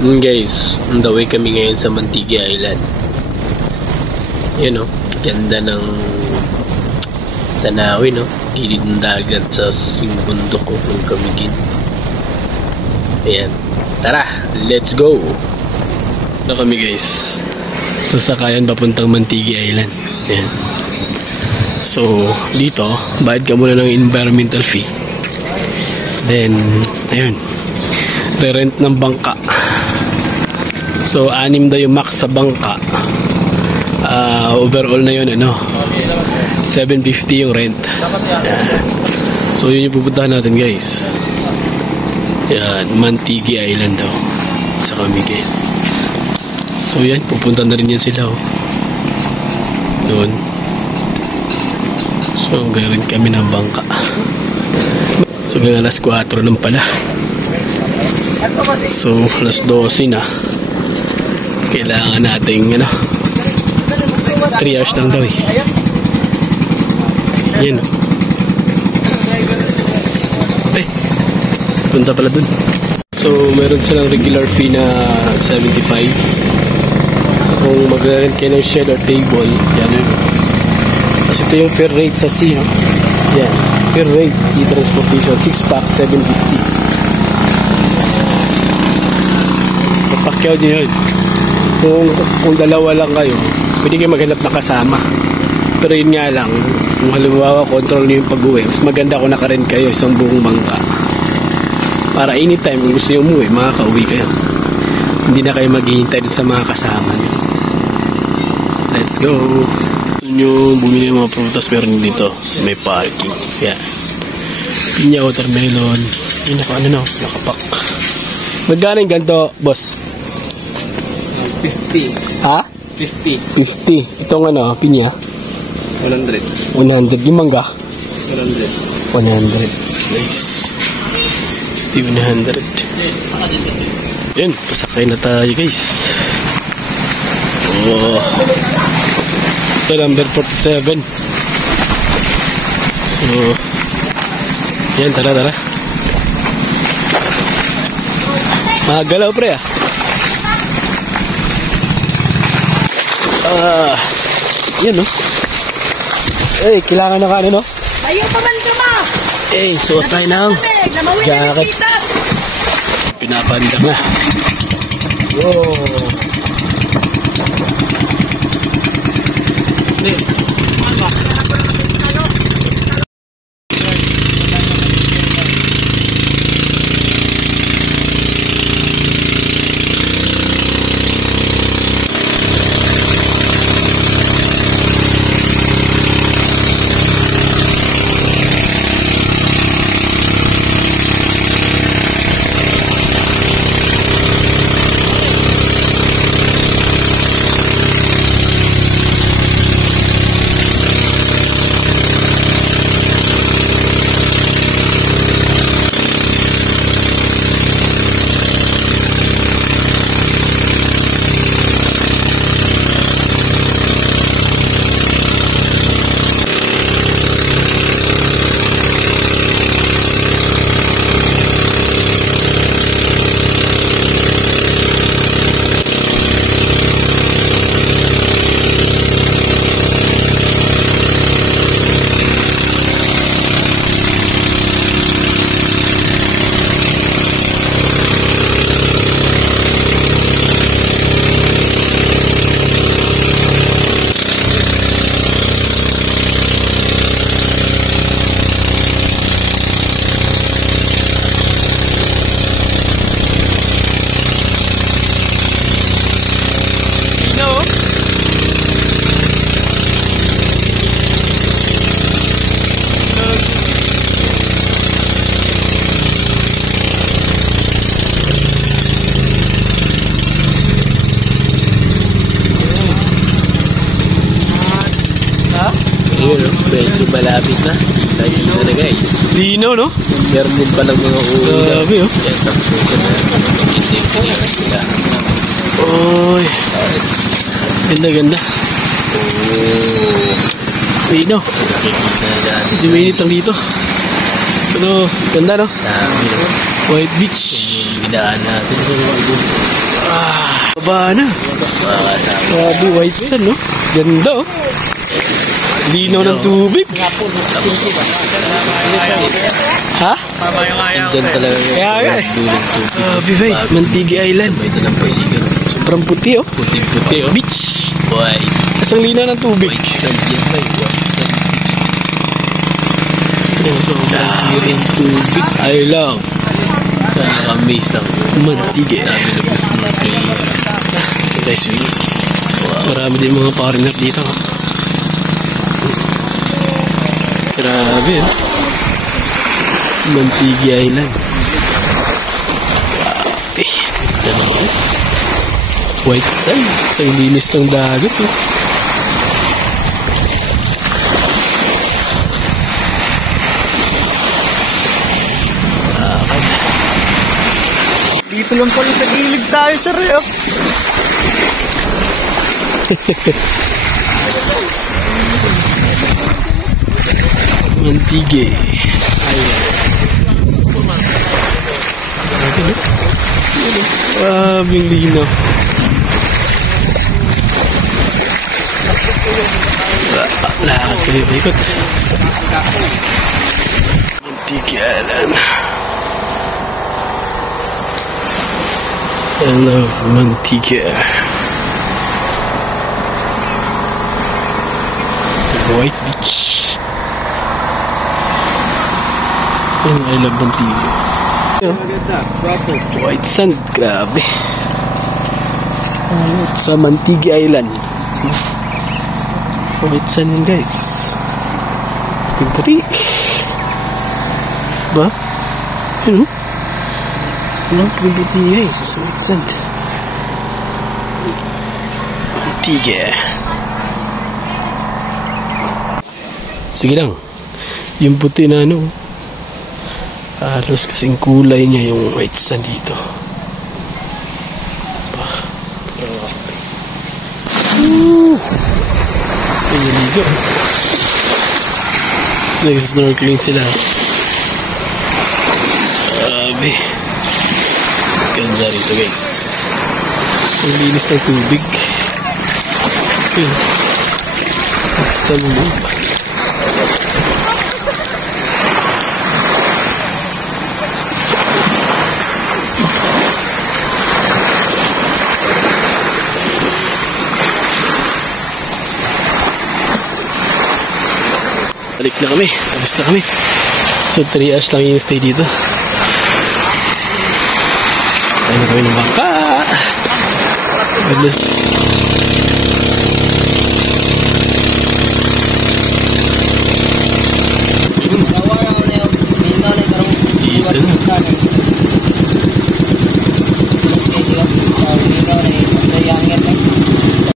Guys, on the way kami ngayon sa Mantigi Island. Yan o, ganda ng tanawin, no? Gilid ng dagat sa bundok ko ng Camiguin. Ayan, tara, let's go! Na kami guys, sasakayan papuntang Mantigi Island. Ayan. So, dito, bayad ka muna ng environmental fee. Then, ayun, re-rent ng bangka. So, 6 daw yung max sa bangka. Overall na yun, 750 yung rent. So, yun yung pupuntahan natin guys. Yan, Mantigi Island daw sa Camiguin. So, yan, pupunta na rin yan sila. Doon. So, ganoon kami ng bangka. So, hanggang alas 4 lang pala. So, alas 12 na. Kailangan nating 3 hours lang daw eh. Yan. Punta pala dun. So, meron silang regular fee na 75. So, kung mag-rent kayo ng shed or table, yan yun. Kasi ito yung fair rate sa sea, no? Yan. Fair rate, sea transportation, 6-pack, 750. So, pakyaw nyo yun. Kung dalawa lang kayo, pwede kayo maghanap na kasama. Pero yun nga lang, kung halimbawa control nyo yung pag-uwi, mas maganda kung nakarent kayo isang buong bangka. Para anytime kung gusto nyo umuwi, makaka-uwi kayo. Hindi na kayo maghihintay sa mga kasama nyo. Let's go! Gusto nyo bumili ng mga prutas, meron dito sa may parking. Yan. Pinya, watermelon. Yun, nakapak. Magkano yung ganito, boss? 50. Ha? 50. 50. Itong pinya? 100. 100. Yung mangga? 100. 100. Nice. 100. Yan, pasakay na tayo guys. Oh. Ito number 47. So, yan, tara. Magalaw pre ah. Yan no. Kailangan na kanin no. Ayaw pa man ka ma. Suot tayo ng jacket. Pinapanda na. Wow. Medyo malapit na. Kita na guys. Lino, no? Meron din palang mga uwi. Grabe, oh. Yan, tapos yung sila. Oy. Ganda. Lino. So, nakikita na natin. Medyo mainit lang dito. Pero, ganda, no? Dami, no? White Beach. Yung ginaan natin. Baba na. Grabe, white sand, no? Ganda, oh. Linaw ng tubig. Ha? Diyan talaga Kaya nga eh. dulang tubig. Grabe, bay. Mantigi Island. May dalang pasigan. Sobrang puti, oh. Puting-puti, oh. Beach. White. Kasang linaw ng tubig. White sand yan, may white sand beach. Sobrang clear yung tubig. I love Nakaka-amaze lang. Mantigi. Dami na gusto ng player. Guys, marami din mga foreigner dito. Oh. Grabe, oh. Mantigi Island. Grabe. White sand. Isang linis ng dagat, oh. Dito lang pala sa gilid tayo, sir. Mantigi. Grabing linaw. Lahat kayo ikot. Mantigi Island. I love Manteca. White beach. I love Manteca. White sand, grabe. Sa Mantigi Island. White sand yun, guys. Puti-puti. Ba? Ano? Walang puti-puti, guys. White sand. Mantigi. Sige lang. Yung puti na ano, halos kasing kulay niya yung white sand dito. Ayun dito. Nag-snorkeling sila. Grabe. Ganda rito, guys. Ang linis ng tubig. Ayun. Talulog. Balik na kami. Tapos na kami. So 3 hours lang yung stay dito. Sakay na kami ng bangka. Goodness.